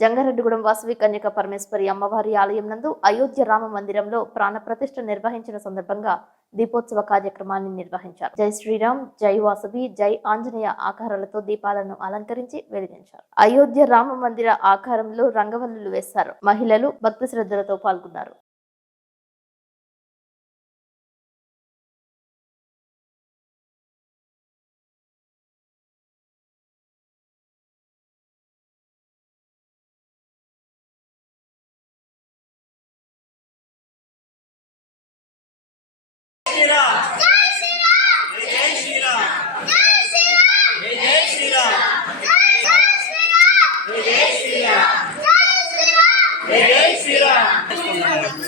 జంగారెడ్డిగూడెం వాసవి కన్యక పరమేశ్వరి అమ్మవారి ఆలయం నందు అయోధ్య రామ మందిరంలో ప్రాణ ప్రతిష్ఠ నిర్వహించిన సందర్భంగా దీపోత్సవ కార్యక్రమాన్ని నిర్వహించారు. జై శ్రీరామ్, జై వాసవి, జై ఆంజనేయ ఆకారాలతో దీపాలను అలంకరించి వెలిగించారు. అయోధ్య రామ మందిర ఆకారంలో రంగవల్లులు వేశారు. మహిళలు భక్తి శ్రద్ధలతో పాల్గొన్నారు. జై శ్రీరామ్.